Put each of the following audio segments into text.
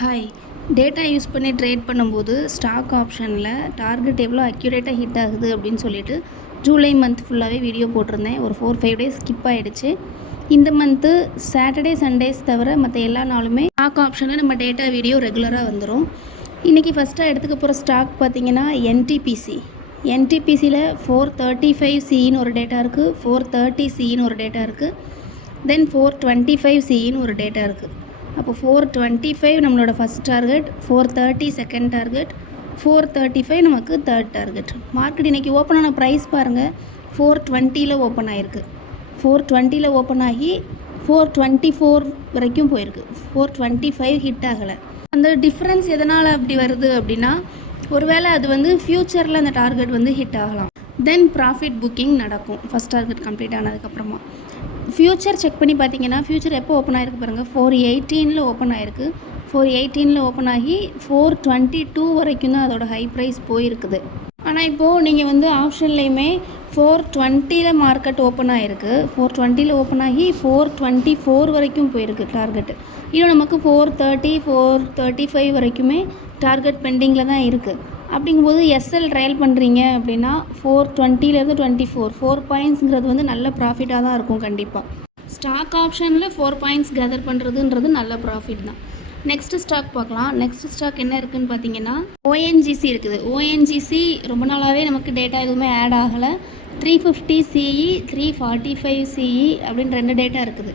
Hi. Data use பண்ணி trade பண்ணும்போது stock ஆப்ஷனில் டார்கெட் எவ்வளோ அக்யூரேட்டாக ஹிட் ஆகுது அப்படின்னு சொல்லிட்டு ஜூலை மந்த் ஃபுல்லாகவே வீடியோ போட்டிருந்தேன். ஒரு 4-5 டேஸ் ஸ்கிப் ஆகிடுச்சு. இந்த மந்த்து சாட்டர்டே சண்டேஸ் தவிர மற்ற எல்லா நாளுமே ஸ்டாக் ஆப்ஷனில் நம்ம டேட்டா வீடியோ ரெகுலராக வந்துடும். இன்றைக்கி ஃபஸ்ட்டாக எடுத்துக்க போகிற ஸ்டாக் பார்த்திங்கன்னா என்டிபிசியில் 435 சின்னு ஒரு டேட்டா இருக்குது, 430 சின்னு ஒரு டேட்டா இருக்குது, தென் 425 சின்னு ஒரு டேட்டா இருக்குது. அப்போ 425 நம்மளோட ஃபஸ்ட் டார்கெட், 430 செகண்ட் டார்கெட், 435 நமக்கு தேர்ட் டார்கெட். மார்க்கெட் இன்றைக்கி ஓப்பன் ஆன ப்ரைஸ் பாருங்கள், 420 ஓப்பன் ஆகிருக்கு. 420 ஓப்பன் ஆகி 424 வரைக்கும் போயிருக்கு. 425 ஹிட் ஆகலை. அந்த டிஃப்ரென்ஸ் எதனால் அப்படி வருது அப்படின்னா, ஒருவேளை அது ஃப்யூச்சரில் அந்த டார்கெட் ஹிட் ஆகலாம். தென் ப்ராஃபிட் புக்கிங் நடக்கும் ஃபஸ்ட் டார்கெட் கம்ப்ளீட் ஆனதுக்கப்புறமா. ஃப்யூச்சர் செக் பண்ணி பார்த்தீங்கன்னா, ஃப்யூச்சர் எப்போ ஓப்பன் ஆகிருக்கு பாருங்கள், 418 ஓப்பன் ஆகிருக்கு. 418 ஓப்பன் ஆகி 422 வரைக்கும் தான் அதோட ஹை ப்ரைஸ் போயிருக்குது. ஆனால் இப்போது நீங்கள் ஆப்ஷன்லேயுமே 420 மார்க்கெட் ஓப்பன் ஆகிருக்கு. 420 ஓப்பன் ஆகி 424 வரைக்கும் போயிருக்கு டார்கெட்டு. இன்னும் நமக்கு 430 435 வரைக்குமே டார்கெட் பெண்டிங்கில் தான் இருக்குது. அப்படிங்கும்போது எஸ்எல் ட்ரையல் பண்ணுறீங்க அப்படின்னா 420 24 4 பாயிண்ட்ஸுங்கிறது நல்ல ப்ராஃபிட்டாக தான் இருக்கும். கண்டிப்பாக ஸ்டாக் ஆப்ஷனில் 4 பாயிண்ட்ஸ் கேதர் பண்ணுறதுன்றது நல்ல ப்ராஃபிட் தான். நெக்ஸ்ட்டு ஸ்டாக் பார்க்கலாம். நெக்ஸ்ட் ஸ்டாக் என்ன இருக்குதுன்னு பார்த்தீங்கன்னா, ஓஎன்ஜிசி இருக்குது. ஓஎன்ஜிசி ரொம்ப நாளாகவே நமக்கு டேட்டா எதுவுமே ஆட் ஆகலை. 350 சிஇ 345 சிஇ அப்படின்னு 2 டேட்டா இருக்குது.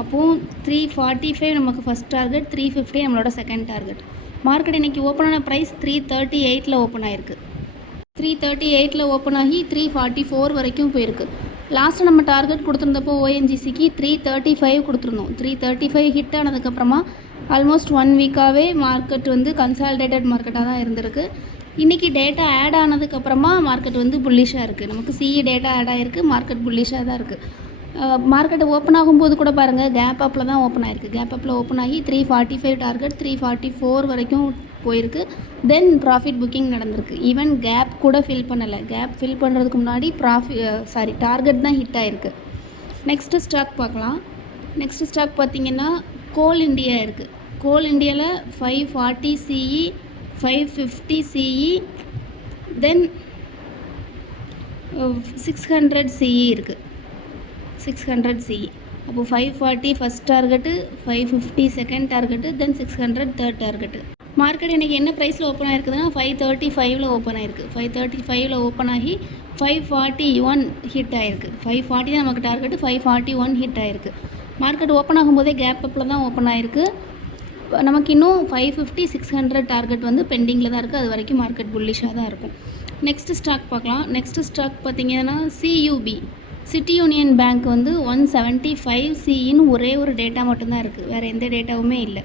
அப்போது 345 நமக்கு ஃபஸ்ட் டார்கெட், 350 நம்மளோட செகண்ட் டார்கெட். மார்க்கெட் இன்றைக்கி ஓப்பன் ஆன ப்ரைஸ் 338 ஓப்பன் ஆகிருக்கு. 338 ஓப்பன் ஆகி 344 வரைக்கும் போயிருக்கு. லாஸ்ட்டு நம்ம டார்கெட் கொடுத்துருந்தப்போ ஓஎன்ஜிசிக்கு 335 கொடுத்துருந்தோம். 335 ஹிட் ஆனதுக்கப்புறமா ஆல்மோஸ்ட் 1 வீக்காகவே மார்க்கெட் கன்சாலிடேட்டட் மார்க்கெட்டாக தான் இருந்திருக்கு. இன்றைக்கி டேட்டா ஆட் ஆனதுக்கப்புறமா மார்க்கெட் புல்லிஷாக இருக்குது. நமக்கு சிஇ டேட்டா ஆட் ஆகிருக்கு, மார்க்கெட் புல்லிஷாக தான் இருக்குது. மார்க்கெட் ஓப்பன் ஆகும்போது கூட பாருங்கள், கேப் அப்பில் தான் ஓப்பன் ஆகிருக்கு. கேப் அப்பில் ஓப்பன் ஆகி 345 டார்கெட் 344 வரைக்கும் போயிருக்கு. தென் ப்ராஃபிட் புக்கிங் நடந்திருக்கு. ஈவன் கேப் கூட ஃபில் பண்ணலை. கேப் ஃபில் பண்ணுறதுக்கு முன்னாடி டார்கெட் தான் ஹிட் ஆகிருக்கு. நெக்ஸ்ட்டு ஸ்டாக் பார்க்கலாம். நெக்ஸ்ட்டு ஸ்டாக் பார்த்திங்கன்னா, கோல் இண்டியா இருக்குது. கோல் இண்டியாவில் 540 சிஇ 550 சிஇ தென் 600 சிஇ இருக்குது. 600 சிஇ. அப்போது 540 ஃபஸ்ட் டார்கெட்டு, 550 செகண்ட் டார்கெட்டு, தென் 600 தேர்ட் டார்கெட்டு. மார்க்கெட் இன்றைக்கி என்ன ப்ரைஸில் ஓப்பன் ஆகிருக்குதுன்னா 535 ஓப்பன் ஆகிருக்கு. 535 ஓப்பன் ஆகி 541 ஹிட் ஆகிருக்கு. 540 தான் நமக்கு டார்கெட்டு, 541 ஹிட் ஆகிருக்கு. மார்க்கெட் ஓப்பன் ஆகும்போதே கேப் அப்பில் தான் ஓப்பன் ஆகிருக்கு. நமக்கு இன்னும் 550 600 டார்கெட் பெண்டிங்கில் தான் இருக்குது. அது வரைக்கும் மார்க்கெட் புல்லிஷாக தான் இருக்கும். நெக்ஸ்ட்டு ஸ்டாக் பார்க்கலாம். நெக்ஸ்ட்டு ஸ்டாக் பார்த்திங்கன்னா, சியூபி சிட்டி யூனியன் பேங்க் 175 சின்னு ஒரே ஒரு டேட்டா மட்டும்தான் இருக்குது. வேறு எந்த டேட்டாவுமே இல்லை.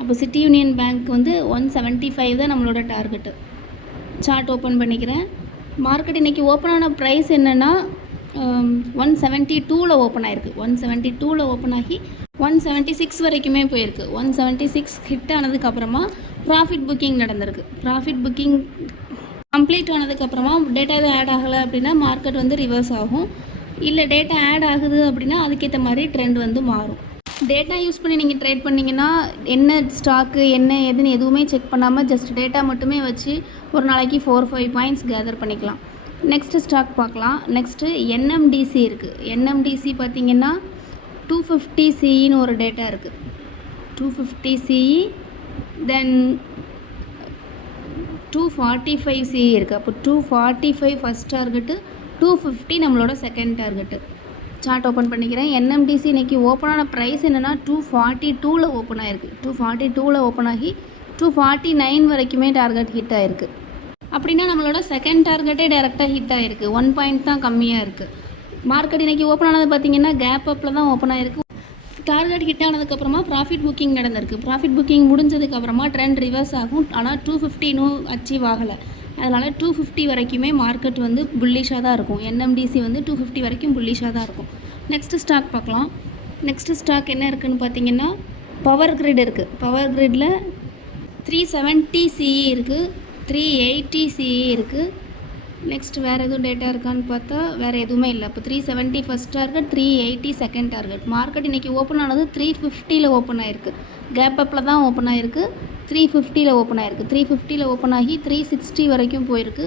அப்போ சிட்டி யூனியன் பேங்க் 175 தான் நம்மளோட டார்கெட்டு. சார்ட் ஓப்பன் பண்ணிக்கிறேன். மார்க்கெட் இன்றைக்கி ஓப்பன் ஆன ப்ரைஸ் என்னென்னா 172 ஓப்பன் ஆகிருக்கு. 172 ஓப்பன் ஆகி 176 வரைக்குமே போயிருக்கு. 176 ஹிட் ஆனதுக்கப்புறமா ப்ராஃபிட் புக்கிங் நடந்திருக்கு. ப்ராஃபிட் புக்கிங் கம்ப்ளீட் ஆனதுக்கப்புறமா டேட்டா எதுவும் ஆட் ஆகலை அப்படின்னா மார்க்கெட் ரிவர்ஸ் ஆகும். இல்லை டேட்டா ஆட் ஆகுது அப்படின்னா அதுக்கேற்ற மாதிரி ட்ரெண்ட் மாறும். டேட்டா யூஸ் பண்ணி நீங்கள் ட்ரேட் பண்ணிங்கன்னா என்ன ஸ்டாக்கு என்ன எதுன்னு எதுவுமே செக் பண்ணாமல் ஜஸ்ட் டேட்டா மட்டுமே வச்சு ஒரு நாளைக்கு 4-5 பாயிண்ட்ஸ் கேதர் பண்ணிக்கலாம். நெக்ஸ்ட்டு ஸ்டாக் பார்க்கலாம். நெக்ஸ்ட்டு என்எம்டிசி இருக்குது. என்எம்டிசி பார்த்திங்கன்னா 250 சின்னு ஒரு டேட்டா இருக்குது. 250 சிஇ தென் 245 சிஇ இருக்குது. அப்போ 245 ஃபஸ்ட் டார்கெட்டு, 250 நம்மளோட செகண்ட் டார்கெட்டு. சார்ட் ஓப்பன் பண்ணிக்கிறேன். என்எம்டிசி இன்றைக்கி ஓப்பன் ஆன ப்ரைஸ் என்னென்னா 242 ஓப்பன் ஆகிருக்கு. 242 ஓப்பன் ஆகி 249 வரைக்குமே டார்கெட் ஹிட் ஆகிருக்கு. அப்படின்னா நம்மளோட செகண்ட் டார்கெட்டே டேரெக்டாக ஹிட் ஆகிருக்கு. 1 பாயிண்ட் தான் கம்மியாக இருக்குது. மார்க்கெட் இன்றைக்கி ஓப்பன் ஆனது பார்த்திங்கன்னா கேப் அப்பில் தான் ஓப்பன் ஆகிருக்கு. டார்கெட் ஹிட் ஆனதுக்கப்புறமா ப்ராஃபிட் புக்கிங் நடந்திருக்கு. ப்ராஃபிட் புக்கிங் முடிஞ்சதுக்கப்புறமா ட்ரெண்ட் ரிவர்ஸ் ஆகும். ஆனால் 250 இன்னும் அச்சீவ் ஆகலை. அதனால் 250 வரைக்குமே மார்க்கெட் புல்லிஷாக தான் இருக்கும். என்எம்டிசி 250 வரைக்கும் புல்லிஷாக தான் இருக்கும். நெக்ஸ்ட்டு ஸ்டாக் பார்க்கலாம். நெக்ஸ்ட்டு ஸ்டாக் என்ன இருக்குதுன்னு பார்த்தீங்கன்னா, பவர் கிரிட் இருக்குது. பவர் கிரிட்டில் 370 சிஇ இருக்குது, 380 சிஇ இருக்குது, நெக்ஸ்ட் வேறு எதுவும் டேட்டா இருக்கான்னு பார்த்தா வேறு எதுவுமே இல்லை. இப்போ 370 first target, 380 second target. Market இன்றைக்கி ஓப்பன் ஆனது 350 ஓப்பன் ஆகிருக்கு. கேப் அப்பில் தான் ஓப்பன் ஆகிருக்கு. 350 ஓப்பன் ஆகிருக்கு. 350 ஓப்பன் ஆகி 360 வரைக்கும் போயிருக்கு.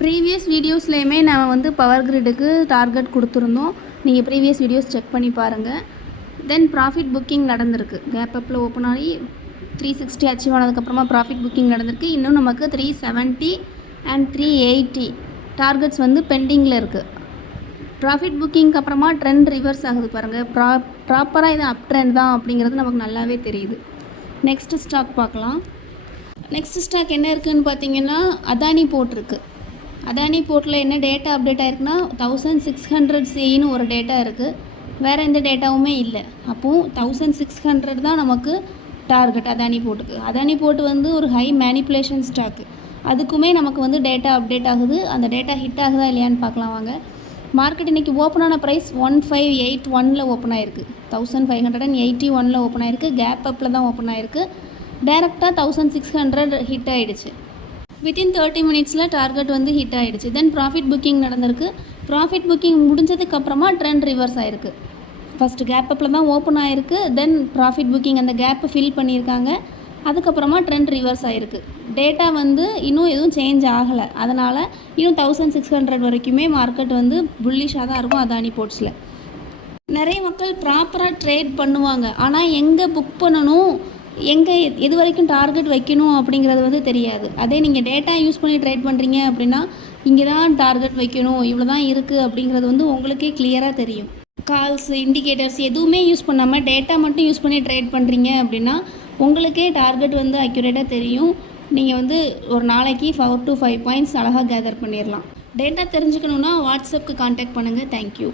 ப்ரீவியஸ் வீடியோஸ்லேயுமே நான் வந்து பவர் கிரிட்டுக்கு டார்கெட் கொடுத்துருந்தோம். நீங்கள் ப்ரீவியஸ் வீடியோஸ் செக் பண்ணி பாருங்கள். தென் ப்ராஃபிட் புக்கிங் நடந்திருக்கு. கேப் அப்பில் ஓப்பன் ஆகி 360 அச்சீவ் ஆனதுக்கப்புறமா ப்ராஃபிட் புக்கிங் நடந்திருக்கு. இன்னும் நமக்கு 370 அண்ட் 380 டார்கெட்ஸ் வந்து பெண்டிங்கில் இருக்குது. ப்ராஃபிட் புக்கிங்க்கு அப்புறமா ட்ரெண்ட் ரிவர்ஸ் ஆகுது பாருங்கள். ப்ராப்பராக இது அப் ட்ரெண்ட் தான் அப்படிங்கிறது நமக்கு நல்லாவே தெரியுது. நெக்ஸ்ட்டு ஸ்டாக் பார்க்கலாம். நெக்ஸ்ட் ஸ்டாக் என்ன இருக்குதுன்னு பார்த்தீங்கன்னா அதானி போர்ட் இருக்குது. அதானி போர்ட்டில் என்ன டேட்டா அப்டேட் ஆகிருக்குன்னா 1600 சின்னு ஒரு டேட்டா இருக்குது. வேறு எந்த டேட்டாவுமே இல்லை. அப்போது 1600 தான் நமக்கு டார்கெட் அதானி போர்ட்டுக்கு. அதானி போர்ட் வந்து ஒரு ஹை மேனிப்புலேஷன் ஸ்டாக்கு. அதுக்குமே நமக்கு வந்து டேட்டா அப்டேட் ஆகுது. அந்த டேட்டா ஹிட் ஆகுதா இல்லையான்னு பார்க்கலாம் வாங்க. மார்க்கெட் இன்றைக்கி ஓப்பனான ப்ரைஸ் 1581 ஓப்பன் ஆகிருக்கு. 1581 ஓப்பன் ஆகிருக்கு. கேப் அப்பில் தான் ஓப்பன் ஆகிருக்கு. டேரெக்டாக 1600 ஹிட் ஆகிடுச்சு. வித்தின் 30 மினிட்ஸில் டார்கெட் வந்து ஹிட் ஆகிடுச்சு. தென் ப்ராஃபிட் புக்கிங் நடந்திருக்கு. ப்ராஃபிட் புக்கிங் முடிஞ்சதுக்கப்புறமா ட்ரெண்ட் ரிவர்ஸ் ஆகிருக்கு. ஃபஸ்ட்டு கேப் அப்பில் தான் ஓப்பன் ஆகிருக்கு. தென் ப்ராஃபிட் புக்கிங் அந்த கேப்பை ஃபில் பண்ணியிருக்காங்க. அதுக்கப்புறமா ட்ரெண்ட் ரிவர்ஸ் ஆகிருக்கு. டேட்டா வந்து இன்னும் எதுவும் சேஞ்ச் ஆகலை. அதனால் இன்னும் 1600 வரைக்குமே மார்க்கெட் வந்து புல்லிஷாக தான் இருக்கும் அதானி போர்ட்ஸில். நிறைய மக்கள் ப்ராப்பராக ட்ரேட் பண்ணுவாங்க. ஆனால் எங்கே புக் பண்ணணும், எங்கே எது வரைக்கும் டார்கெட் வைக்கணும் அப்படிங்கிறது வந்து தெரியாது. அதே நீங்கள் டேட்டா யூஸ் பண்ணி ட்ரேட் பண்ணுறீங்க அப்படின்னா இங்கே தான் டார்கெட் வைக்கணும், இவ்வளோ தான் இருக்குது அப்படிங்கிறது வந்து உங்களுக்கே கிளியராக தெரியும். கால்ஸ், இண்டிகேட்டர்ஸ் எதுவுமே யூஸ் பண்ணாமல் டேட்டா மட்டும் யூஸ் பண்ணி ட்ரேட் பண்ணுறீங்க அப்படின்னா உங்களுக்கே டார்கெட் வந்து அக்யூரேட்டாக தெரியும். நீங்கள் வந்து ஒரு நாளைக்கு 4 to 5 பாயிண்ட்ஸ் அழகாக கேதர் பண்ணிடலாம். டேட்டா தெரிஞ்சுக்கணுன்னா வாட்ஸ்அப்புக்கு கான்டாக்ட் பண்ணுங்கள். தேங்க்யூ.